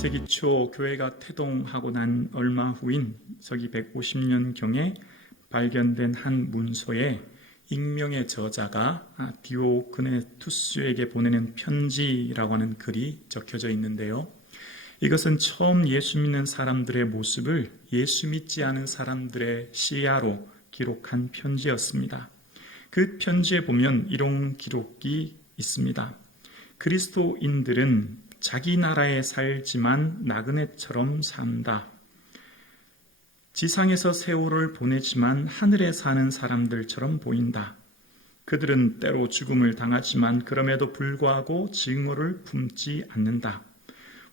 2세기 초 교회가 태동하고 난 얼마 후인 서기 150년경에 발견된 한 문서에 익명의 저자가 디오그네투스에게 보내는 편지라고 하는 글이 적혀져 있는데요. 이것은 처음 예수 믿는 사람들의 모습을 예수 믿지 않은 사람들의 시야로 기록한 편지였습니다. 그 편지에 보면 이런 기록이 있습니다. 그리스도인들은 자기 나라에 살지만 나그네처럼 산다. 지상에서 세월을 보내지만 하늘에 사는 사람들처럼 보인다. 그들은 때로 죽음을 당하지만 그럼에도 불구하고 증오를 품지 않는다.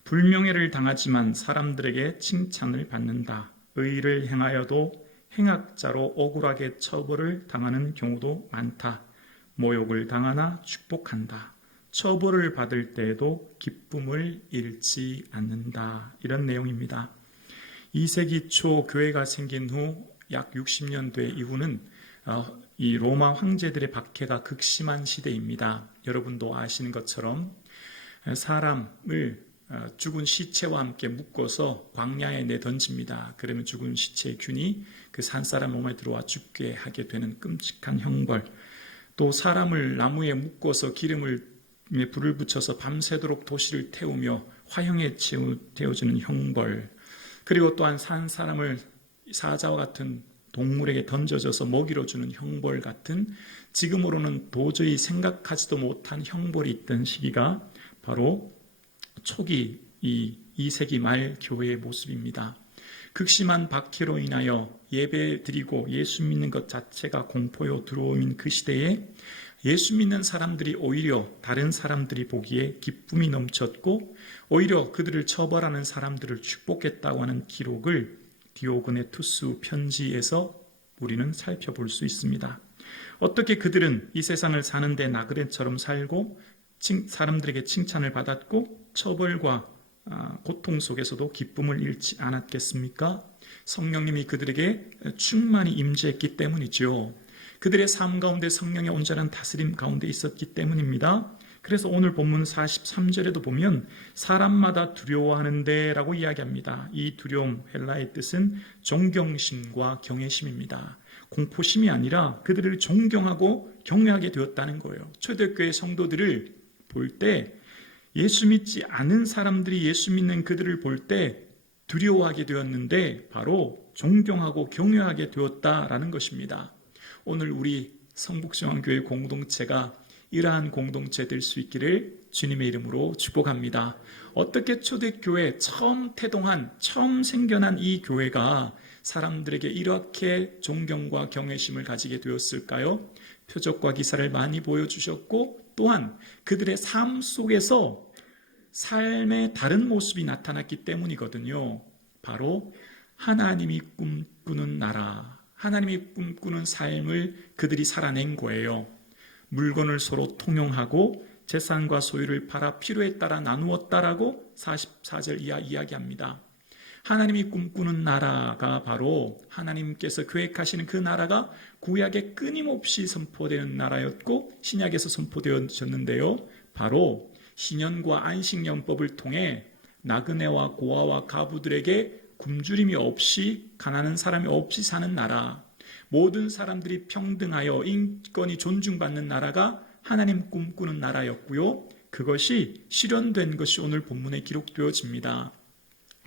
불명예를 당하지만 사람들에게 칭찬을 받는다. 의를 행하여도 행악자로 억울하게 처벌을 당하는 경우도 많다. 모욕을 당하나 축복한다. 처벌을 받을 때에도 기쁨을 잃지 않는다. 이런 내용입니다. 2세기 초 교회가 생긴 후 약 60년 돼 이후는 이 로마 황제들의 박해가 극심한 시대입니다. 여러분도 아시는 것처럼 사람을 죽은 시체와 함께 묶어서 광야에 내던집니다. 그러면 죽은 시체의 균이 그 산사람 몸에 들어와 죽게 하게 되는 끔찍한 형벌, 또 사람을 나무에 묶어서 기름에 불을 붙여서 밤새도록 도시를 태우며 화형에 태워주는 형벌, 그리고 또한 산 사람을 사자와 같은 동물에게 던져져서 먹이로 주는 형벌 같은 지금으로는 도저히 생각하지도 못한 형벌이 있던 시기가 바로 초기 이 2세기 말 교회의 모습입니다. 극심한 박해로 인하여 예배 드리고 예수 믿는 것 자체가 공포요 두려움인 그 시대에 예수 믿는 사람들이 오히려 다른 사람들이 보기에 기쁨이 넘쳤고 오히려 그들을 처벌하는 사람들을 축복했다고 하는 기록을 디오그네투스 편지에서 우리는 살펴볼 수 있습니다. 어떻게 그들은 이 세상을 사는데 나그네처럼 살고 사람들에게 칭찬을 받았고 처벌과 고통 속에서도 기쁨을 잃지 않았겠습니까? 성령님이 그들에게 충만히 임재했기 때문이죠. 그들의 삶 가운데 성령의 온전한 다스림 가운데 있었기 때문입니다. 그래서 오늘 본문 43절에도 보면 사람마다 두려워하는데 라고 이야기합니다. 이 두려움, 헬라의 뜻은 존경심과 경외심입니다. 공포심이 아니라 그들을 존경하고 경외하게 되었다는 거예요. 초대교회 성도들을 볼 때 예수 믿지 않은 사람들이 예수 믿는 그들을 볼 때 두려워하게 되었는데 바로 존경하고 경외하게 되었다라는 것입니다. 오늘 우리 성북중앙교회 공동체가 이러한 공동체 될 수 있기를 주님의 이름으로 축복합니다. 어떻게 초대교회 처음 태동한, 처음 생겨난 이 교회가 사람들에게 이렇게 존경과 경외심을 가지게 되었을까요? 표적과 기사를 많이 보여주셨고 또한 그들의 삶 속에서 삶의 다른 모습이 나타났기 때문이거든요. 바로 하나님이 꿈꾸는 나라, 하나님이 꿈꾸는 삶을 그들이 살아낸 거예요. 물건을 서로 통용하고 재산과 소유를 팔아 필요에 따라 나누었다라고 44절 이하 이야기합니다. 하나님이 꿈꾸는 나라가 바로 하나님께서 계획하시는 그 나라가 구약에 끊임없이 선포되는 나라였고 신약에서 선포되어졌는데요. 바로 신년과 안식년법을 통해 나그네와 고아와 가부들에게 굶주림이 없이 가난한 사람이 없이 사는 나라, 모든 사람들이 평등하여 인권이 존중받는 나라가 하나님 꿈꾸는 나라였고요. 그것이 실현된 것이 오늘 본문에 기록되어집니다.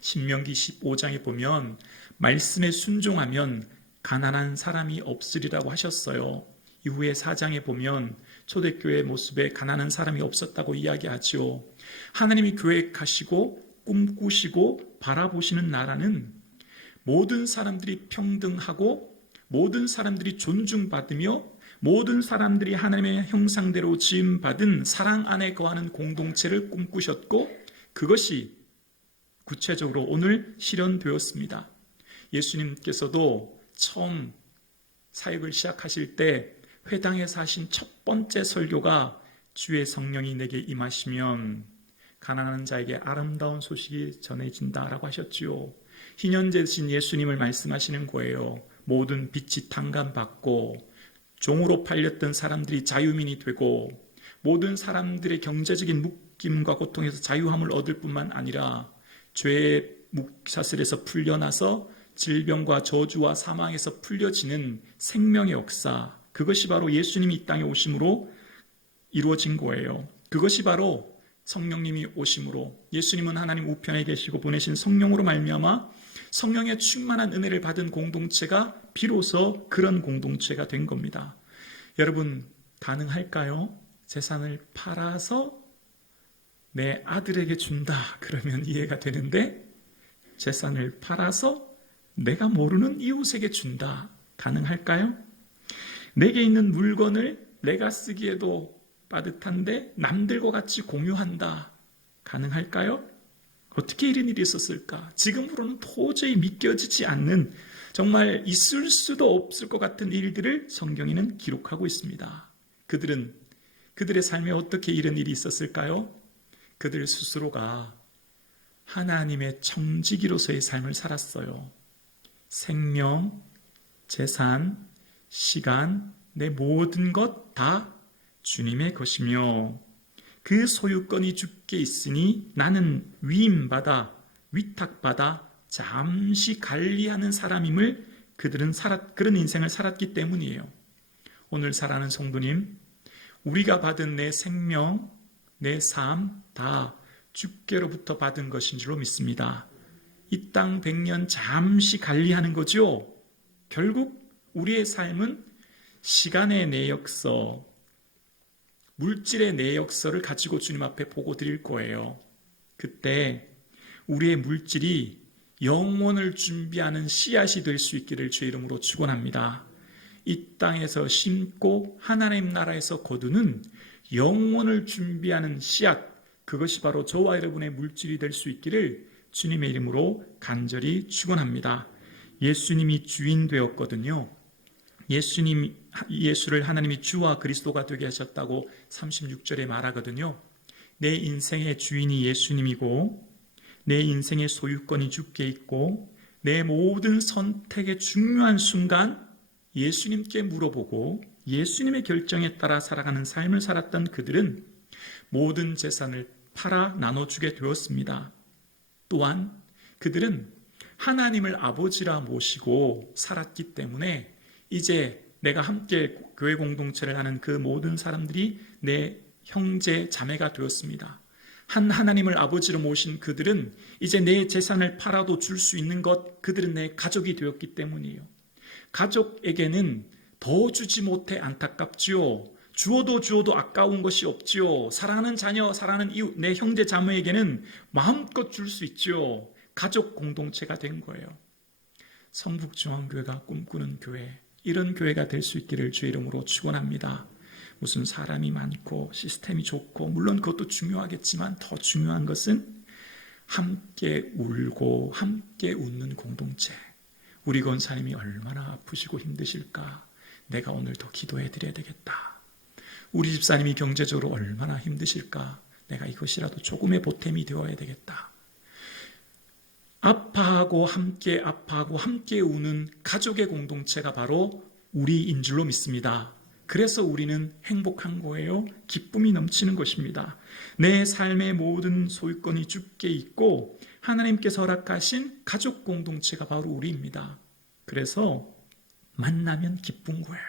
신명기 15장에 보면 말씀에 순종하면 가난한 사람이 없으리라고 하셨어요. 이후에 4장에 보면 초대교회의 모습에 가난한 사람이 없었다고 이야기하지요. 하나님이 계획하시고 꿈꾸시고 바라보시는 나라는 모든 사람들이 평등하고 모든 사람들이 존중받으며 모든 사람들이 하나님의 형상대로 지음받은 사랑 안에 거하는 공동체를 꿈꾸셨고 그것이 구체적으로 오늘 실현되었습니다. 예수님께서도 처음 사역을 시작하실 때 회당에서 하신 첫 번째 설교가 주의 성령이 내게 임하시면 가난한 자에게 아름다운 소식이 전해진다라고 하셨지요. 희년제 되신 예수님을 말씀하시는 거예요. 모든 빚이 탕감받고 종으로 팔렸던 사람들이 자유민이 되고 모든 사람들의 경제적인 묶임과 고통에서 자유함을 얻을 뿐만 아니라 죄의 묵사슬에서 풀려나서 질병과 저주와 사망에서 풀려지는 생명의 역사, 그것이 바로 예수님이 이 땅에 오심으로 이루어진 거예요. 그것이 바로 성령님이 오심으로, 예수님은 하나님 우편에 계시고 보내신 성령으로 말미암아 성령의 충만한 은혜를 받은 공동체가 비로소 그런 공동체가 된 겁니다. 여러분, 가능할까요? 재산을 팔아서 내 아들에게 준다 그러면 이해가 되는데, 재산을 팔아서 내가 모르는 이웃에게 준다, 가능할까요? 내게 있는 물건을 내가 쓰기에도 빠듯한데 남들과 같이 공유한다, 가능할까요? 어떻게 이런 일이 있었을까? 지금으로는 도저히 믿겨지지 않는, 정말 있을 수도 없을 것 같은 일들을 성경에는 기록하고 있습니다. 그들의 삶에 어떻게 이런 일이 있었을까요? 그들 스스로가 하나님의 청지기로서의 삶을 살았어요. 생명, 재산, 시간, 내 모든 것 다 주님의 것이며 그 소유권이 주께 있으니 나는 위임받아 위탁받아 잠시 관리하는 사람임을 그들은 그런 인생을 살았기 때문이에요. 오늘 살아가는 성도님, 우리가 받은 내 생명, 내 삶 다 주께로부터 받은 것인 줄로 믿습니다. 이 땅 100년 잠시 관리하는 거죠. 결국 우리의 삶은 시간의 내역서, 물질의 내역서를 가지고 주님 앞에 보고 드릴 거예요. 그때 우리의 물질이 영혼을 준비하는 씨앗이 될 수 있기를 주의 이름으로 축원합니다. 이 땅에서 심고 하나님 나라에서 거두는 영혼을 준비하는 씨앗, 그것이 바로 저와 여러분의 물질이 될 수 있기를 주님의 이름으로 간절히 축원합니다. 예수님이 주인 되었거든요. 예수를 하나님이 주와 그리스도가 되게 하셨다고 36절에 말하거든요. 내 인생의 주인이 예수님이고 내 인생의 소유권이 주께 있고 내 모든 선택의 중요한 순간 예수님께 물어보고 예수님의 결정에 따라 살아가는 삶을 살았던 그들은 모든 재산을 팔아 나눠주게 되었습니다. 또한 그들은 하나님을 아버지라 모시고 살았기 때문에 이제 내가 함께 교회 공동체를 하는 그 모든 사람들이 내 형제 자매가 되었습니다. 하나님을 아버지로 모신 그들은 이제 내 재산을 팔아도 줄 수 있는 것, 그들은 내 가족이 되었기 때문이에요. 가족에게는 더 주지 못해 안타깝지요. 주어도 아까운 것이 없지요. 사랑하는 자녀, 사랑하는 이웃, 내 형제 자매에게는 마음껏 줄 수 있지요. 가족 공동체가 된 거예요. 성북중앙교회가 꿈꾸는 교회, 이런 교회가 될 수 있기를 주의 이름으로 축원합니다. 무슨 사람이 많고 시스템이 좋고 물론 그것도 중요하겠지만 더 중요한 것은 함께 울고 함께 웃는 공동체. 우리 권사님이 얼마나 아프시고 힘드실까? 내가 오늘 더 기도해 드려야 되겠다. 우리 집사님이 경제적으로 얼마나 힘드실까? 내가 이것이라도 조금의 보탬이 되어야 되겠다. 아파하고 함께 우는 가족의 공동체가 바로 우리인 줄로 믿습니다. 그래서 우리는 행복한 거예요. 기쁨이 넘치는 것입니다. 내 삶의 모든 소유권이 주께 있고 하나님께서 허락하신 가족 공동체가 바로 우리입니다. 그래서 만나면 기쁜 거예요.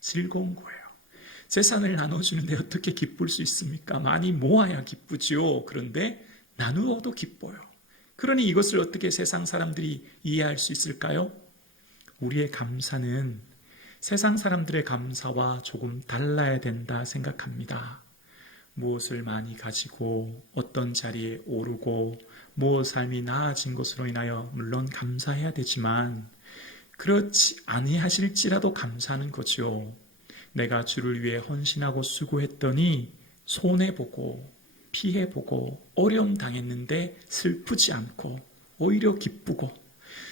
즐거운 거예요. 재산을 나눠주는데 어떻게 기쁠 수 있습니까? 많이 모아야 기쁘지요. 그런데 나누어도 기뻐요. 그러니 이것을 어떻게 세상 사람들이 이해할 수 있을까요? 우리의 감사는 세상 사람들의 감사와 조금 달라야 된다 생각합니다. 무엇을 많이 가지고 어떤 자리에 오르고 무엇 삶이 나아진 것으로 인하여 물론 감사해야 되지만 그렇지 아니하실지라도 감사하는 거죠. 내가 주를 위해 헌신하고 수고했더니 손해보고 피해보고 어려움 당했는데 슬프지 않고 오히려 기쁘고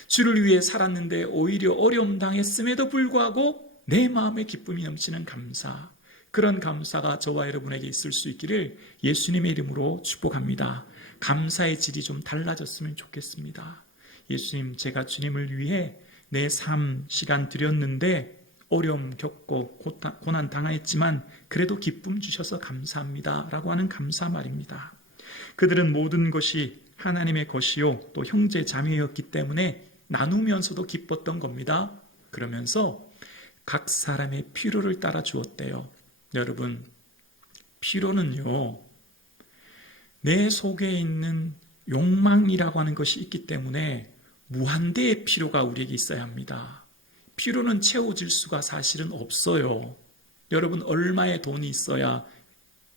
주를 위해 살았는데 오히려 어려움 당했음에도 불구하고 내 마음에 기쁨이 넘치는 감사, 그런 감사가 저와 여러분에게 있을 수 있기를 예수님의 이름으로 축복합니다. 감사의 질이 좀 달라졌으면 좋겠습니다. 예수님, 제가 주님을 위해 내 삶 시간 드렸는데 어려움 겪고 고난 당했지만 그래도 기쁨 주셔서 감사합니다 라고 하는 감사 말입니다. 그들은 모든 것이 하나님의 것이요 또 형제 자매였기 때문에 나누면서도 기뻤던 겁니다. 그러면서 각 사람의 필요를 따라 주었대요. 여러분, 필요는요, 내 속에 있는 욕망이라고 하는 것이 있기 때문에 무한대의 필요가 우리에게 있어야 합니다. 필요는 채워질 수가 사실은 없어요. 여러분, 얼마의 돈이 있어야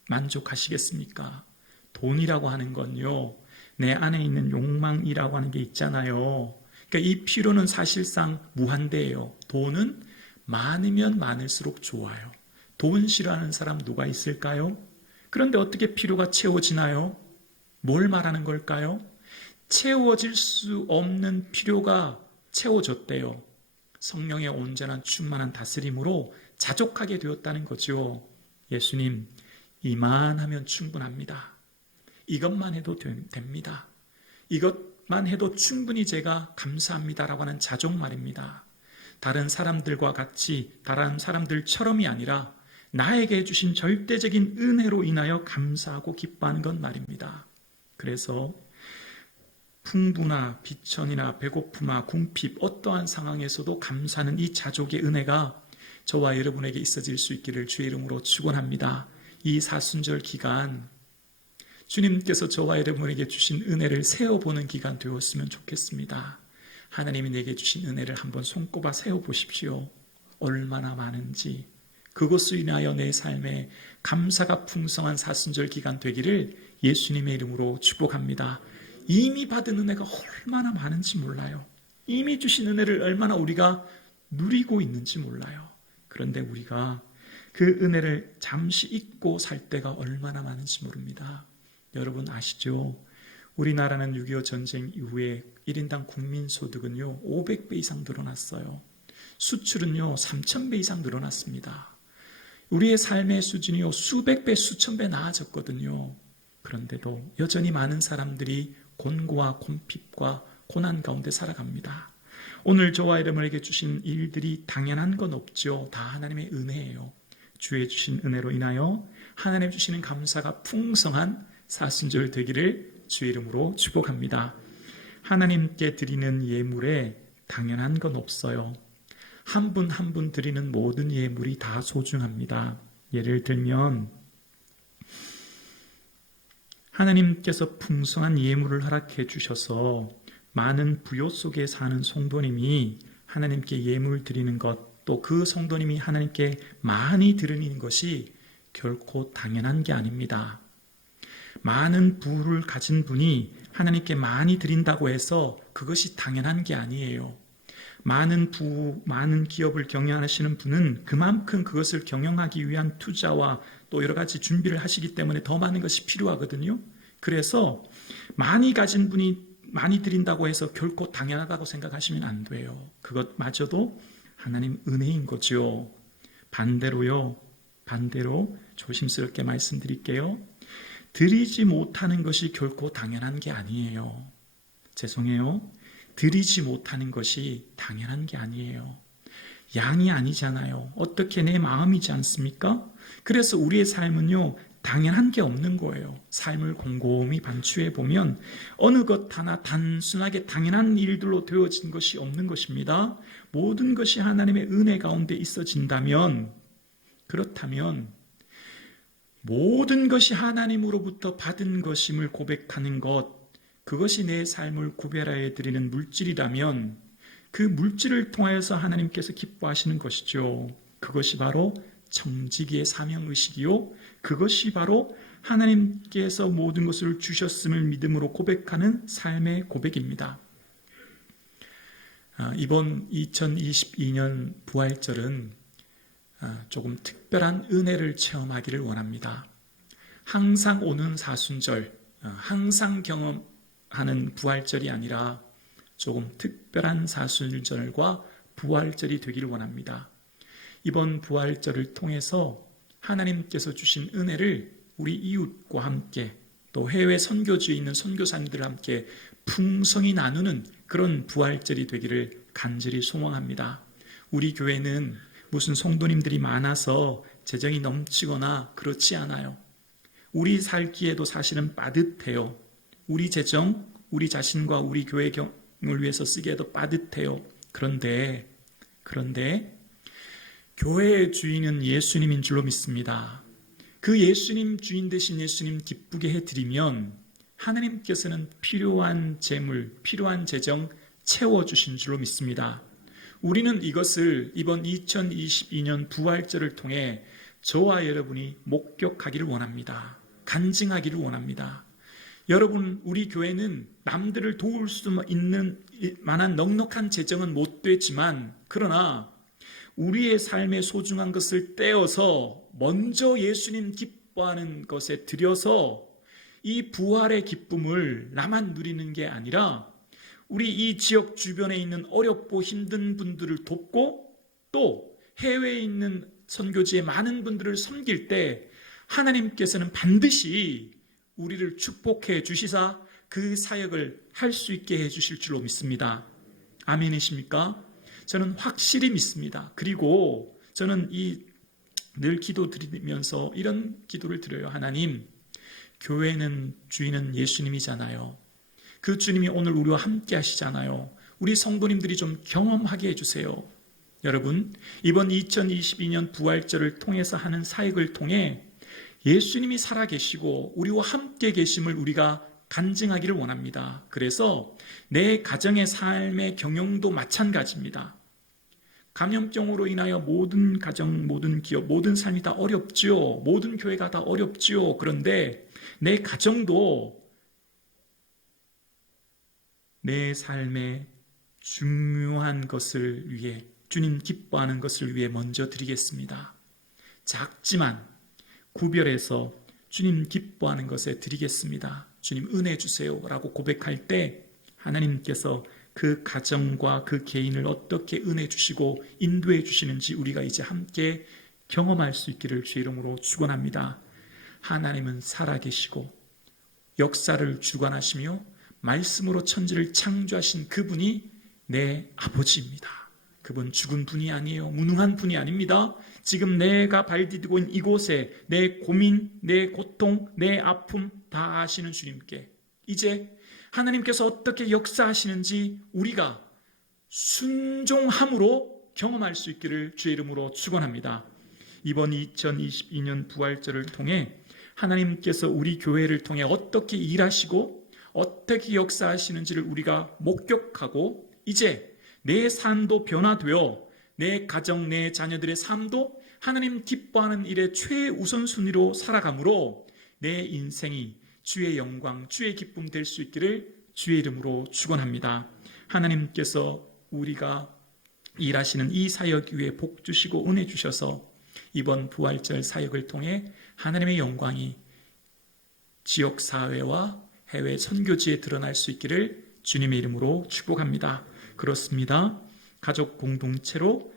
만족하시겠습니까? 돈이라고 하는 건요, 내 안에 있는 욕망이라고 하는 게 있잖아요. 그러니까 이 필요는 사실상 무한대예요. 돈은 많으면 많을수록 좋아요. 돈 싫어하는 사람 누가 있을까요? 그런데 어떻게 필요가 채워지나요? 뭘 말하는 걸까요? 채워질 수 없는 필요가 채워졌대요. 성령의 온전한 충만한 다스림으로 자족하게 되었다는 거죠. 예수님, 이만하면 충분합니다. 이것만 해도 됩니다. 이것만 해도 충분히 제가 감사합니다라고 하는 자족 말입니다. 다른 사람들과 같이 다른 사람들처럼이 아니라 나에게 해주신 절대적인 은혜로 인하여 감사하고 기뻐하는 것 말입니다. 그래서 풍부나 비천이나 배고픔아 궁핍 어떠한 상황에서도 감사하는 이 자족의 은혜가 저와 여러분에게 있어질 수 있기를 주의 이름으로 축원합니다. 이 사순절 기간 주님께서 저와 여러분에게 주신 은혜를 세어보는 기간 되었으면 좋겠습니다. 하나님이 내게 주신 은혜를 한번 손꼽아 세어보십시오. 얼마나 많은지. 그것으로 인하여 내 삶에 감사가 풍성한 사순절 기간 되기를 예수님의 이름으로 축복합니다. 이미 받은 은혜가 얼마나 많은지 몰라요. 이미 주신 은혜를 얼마나 우리가 누리고 있는지 몰라요. 그런데 우리가 그 은혜를 잠시 잊고 살 때가 얼마나 많은지 모릅니다. 여러분 아시죠? 우리나라는 6.25 전쟁 이후에 1인당 국민소득은요 500배 이상 늘어났어요. 수출은요 3000배 이상 늘어났습니다. 우리의 삶의 수준이요 수백 배 수천 배 나아졌거든요. 그런데도 여전히 많은 사람들이 곤고와 곤핍과 고난 가운데 살아갑니다. 오늘 저와 여러분에게 주신 일들이 당연한 건 없죠. 다 하나님의 은혜예요. 주의 주신 은혜로 인하여 하나님 주시는 감사가 풍성한 사순절 되기를 주의 이름으로 축복합니다. 하나님께 드리는 예물에 당연한 건 없어요. 한 분 한 분 드리는 모든 예물이 다 소중합니다. 예를 들면 하나님께서 풍성한 예물을 허락해 주셔서 많은 부요 속에 사는 성도님이 하나님께 예물 드리는 것, 또 그 성도님이 하나님께 많이 드리는 것이 결코 당연한 게 아닙니다. 많은 부를 가진 분이 하나님께 많이 드린다고 해서 그것이 당연한 게 아니에요. 많은 기업을 경영하시는 분은 그만큼 그것을 경영하기 위한 투자와 또 여러 가지 준비를 하시기 때문에 더 많은 것이 필요하거든요. 그래서 많이 가진 분이 많이 드린다고 해서 결코 당연하다고 생각하시면 안 돼요. 그것마저도 하나님 은혜인 거죠. 반대로 조심스럽게 말씀드릴게요. 드리지 못하는 것이 결코 당연한 게 아니에요. 죄송해요. 드리지 못하는 것이 당연한 게 아니에요. 양이 아니잖아요. 어떻게 내 마음이지 않습니까? 그래서 우리의 삶은요, 당연한 게 없는 거예요. 삶을 곰곰이 반추해 보면 어느 것 하나 단순하게 당연한 일들로 되어진 것이 없는 것입니다. 모든 것이 하나님의 은혜 가운데 있어진다면, 그렇다면 모든 것이 하나님으로부터 받은 것임을 고백하는 것, 그것이 내 삶을 구별하여 드리는 물질이라면 그 물질을 통하여서 하나님께서 기뻐하시는 것이죠. 그것이 바로 청지기의 사명의식이요, 그것이 바로 하나님께서 모든 것을 주셨음을 믿음으로 고백하는 삶의 고백입니다. 이번 2022년 부활절은 조금 특별한 은혜를 체험하기를 원합니다. 항상 오는 사순절, 항상 경험하는 부활절이 아니라 조금 특별한 사순절과 부활절이 되기를 원합니다. 이번 부활절을 통해서 하나님께서 주신 은혜를 우리 이웃과 함께 또 해외 선교지에 있는 선교사님들과 함께 풍성히 나누는 그런 부활절이 되기를 간절히 소망합니다. 우리 교회는 무슨 성도님들이 많아서 재정이 넘치거나 그렇지 않아요. 우리 살기에도 사실은 빠듯해요. 우리 재정 우리 자신과 우리 교회 경을 위해서 쓰기에도 빠듯해요. 그런데 교회의 주인은 예수님인 줄로 믿습니다. 그 예수님, 주인 되신 예수님 기쁘게 해드리면 하나님께서는 필요한 재물, 필요한 재정 채워주신 줄로 믿습니다. 우리는 이것을 이번 2022년 부활절을 통해 저와 여러분이 목격하기를 원합니다. 간증하기를 원합니다. 여러분, 우리 교회는 남들을 도울 수 있는 만한 넉넉한 재정은 못 되지만, 그러나 우리의 삶의 소중한 것을 떼어서 먼저 예수님 기뻐하는 것에 들여서 이 부활의 기쁨을 나만 누리는 게 아니라 우리 이 지역 주변에 있는 어렵고 힘든 분들을 돕고 또 해외에 있는 선교지의 많은 분들을 섬길 때 하나님께서는 반드시 우리를 축복해 주시사 그 사역을 할 수 있게 해 주실 줄로 믿습니다. 아멘이십니까? 저는 확실히 믿습니다. 그리고 저는 늘 기도 드리면서 이런 기도를 드려요. 하나님, 교회는 주인은 예수님이잖아요. 그 주님이 오늘 우리와 함께 하시잖아요. 우리 성도님들이 좀 경험하게 해주세요. 여러분, 이번 2022년 부활절을 통해서 하는 사역을 통해 예수님이 살아계시고 우리와 함께 계심을 우리가 간증하기를 원합니다. 그래서 내 가정의 삶의 경영도 마찬가지입니다. 감염병으로 인하여 모든 가정, 모든 기업, 모든 삶이 다 어렵지요. 모든 교회가 다 어렵지요. 그런데 내 가정도 내 삶의 중요한 것을 위해, 주님 기뻐하는 것을 위해 먼저 드리겠습니다. 작지만 구별해서 주님 기뻐하는 것에 드리겠습니다. 주님 은혜 주세요 라고 고백할 때 하나님께서 그 가정과 그 개인을 어떻게 은혜 주시고 인도해 주시는지 우리가 이제 함께 경험할 수 있기를 주의 이름으로 축원합니다. 하나님은 살아계시고 역사를 주관하시며 말씀으로 천지를 창조하신 그분이 내 아버지입니다. 그분 죽은 분이 아니에요. 무능한 분이 아닙니다. 지금 내가 발디디고 있는 이곳에 내 고민, 내 고통, 내 아픔 다 아시는 주님께 이제 하나님께서 어떻게 역사하시는지 우리가 순종함으로 경험할 수 있기를 주의 이름으로 축원합니다. 이번 2022년 부활절을 통해 하나님께서 우리 교회를 통해 어떻게 일하시고 어떻게 역사하시는지를 우리가 목격하고 이제 내 삶도 변화되어 내 가정, 내 자녀들의 삶도 하나님 기뻐하는 일의 최우선순위로 살아가므로 내 인생이 주의 영광, 주의 기쁨 될 수 있기를 주의 이름으로 축원합니다. 하나님께서 우리가 일하시는 이 사역 위에 복 주시고 은혜 주셔서 이번 부활절 사역을 통해 하나님의 영광이 지역사회와 해외 선교지에 드러날 수 있기를 주님의 이름으로 축복합니다. 그렇습니다. 가족 공동체로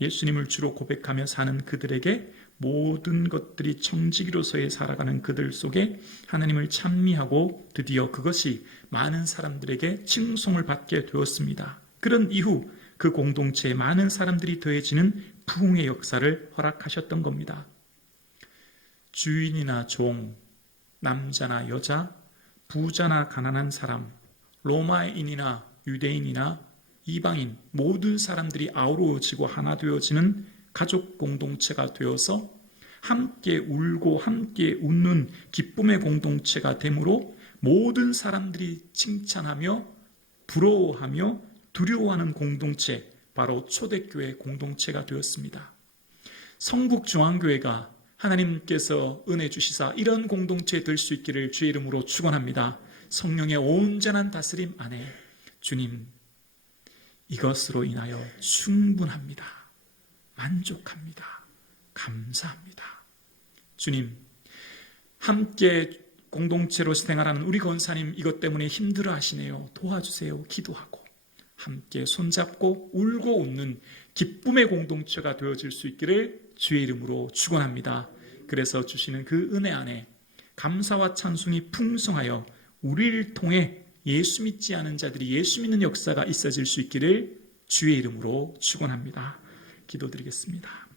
예수님을 주로 고백하며 사는 그들에게 모든 것들이 청지기로서의 살아가는 그들 속에 하나님을 찬미하고 드디어 그것이 많은 사람들에게 칭송을 받게 되었습니다. 그런 이후 그 공동체에 많은 사람들이 더해지는 부흥의 역사를 허락하셨던 겁니다. 주인이나 종, 남자나 여자, 부자나 가난한 사람, 로마인이나 유대인이나 이방인 모든 사람들이 아우러지고 하나 되어지는 가족 공동체가 되어서 함께 울고 함께 웃는 기쁨의 공동체가 되므로 모든 사람들이 칭찬하며 부러워하며 두려워하는 공동체, 바로 초대교회 공동체가 되었습니다. 성북중앙교회가 하나님께서 은혜 주시사 이런 공동체 될 수 있기를 주의 이름으로 축원합니다. 성령의 온전한 다스림 안에 주님, 이것으로 인하여 충분합니다. 만족합니다. 감사합니다. 주님, 함께 공동체로 생활하는 우리 권사님 이것 때문에 힘들어 하시네요. 도와주세요. 기도하고 함께 손잡고 울고 웃는 기쁨의 공동체가 되어질 수 있기를 주의 이름으로 축원합니다. 그래서 주시는 그 은혜 안에 감사와 찬송이 풍성하여 우리를 통해 예수 믿지 않은 자들이 예수 믿는 역사가 있어질 수 있기를 주의 이름으로 축원합니다. 기도드리겠습니다.